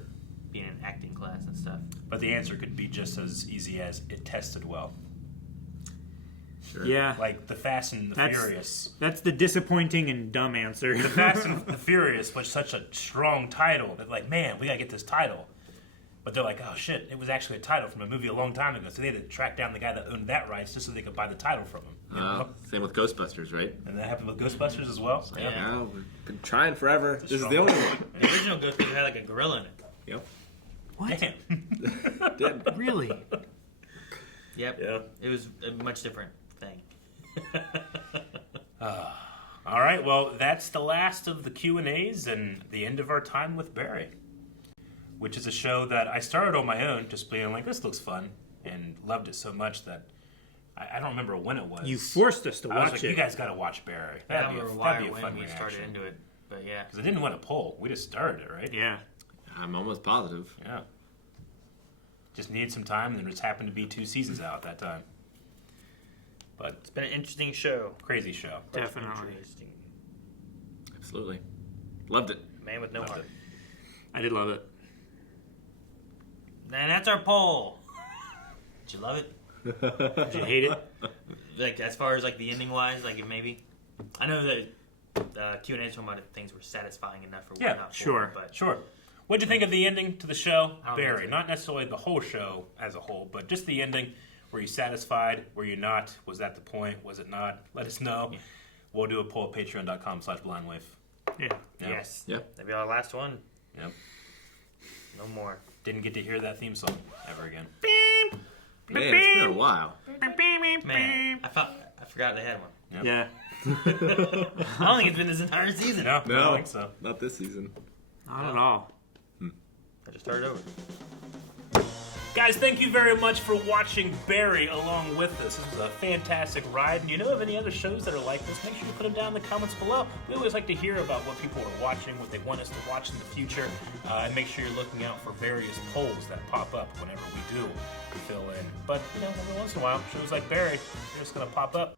Being in acting class and stuff. But the answer could be just as easy as it tested well. Sure. Yeah. Like the Fast and the Furious. That's the disappointing and dumb answer. The Fast and the Furious was such a strong title. They're like, man, we gotta get this title. But they're like, oh shit, it was actually a title from a movie a long time ago. So they had to track down the guy that owned that rights just so they could buy the title from him. You know? Same with Ghostbusters, right? And that happened with Ghostbusters as well. Yeah, we've been trying forever. This is the only one. The original Ghostbusters had like a gorilla in it. Yep. What? Damn. Really? Yep. Yeah. It was a much different thing. All right, well, that's the last of the Q&As and the end of our time with Barry, which is a show that I started on my own, just being like, this looks fun, and loved it so much that I don't remember when it was. You forced us to I was watch like, it. You guys got to watch Barry. I That'd don't be remember a why fun when we reaction. started into it, but yeah. Because it didn't win a poll. We just started it, right? Yeah. I'm almost positive. Yeah. Just needed some time, and there just happened to be 2 seasons out at that time. But it's been an interesting show. Crazy show. Definitely. Absolutely. Loved it. Man with no heart. I did love it. And that's our poll. Did you love it? Did you hate it? Like, as far as, like, the ending-wise, like, maybe? I know that Q&A's talking about if things were satisfying enough or whatnot. Sure. But Sure. What'd you think of the ending to the show, I don't Barry? think Not necessarily the whole show as a whole, but just the ending. Were you satisfied? Were you not? Was that the point? Was it not? Let us know. Yeah. We'll do a poll at patreon.com/blindwave. Yeah. yes. Yep. That'll be our last one. Yep. No more. Didn't get to hear that theme song ever again. Man, it's been a while. Man, I forgot they had one. Yep. Yeah. I don't think it's been this entire season. No, I don't think so. Not this season. Not at all. I just started over. Guys, thank you very much for watching Barry along with us. This was a fantastic ride. And you know of any other shows that are like this, make sure you put them down in the comments below. We always like to hear about what people are watching, what they want us to watch in the future, and make sure you're looking out for various polls that pop up whenever we do fill in. But, you know, every once in a while, shows like Barry, they're just going to pop up.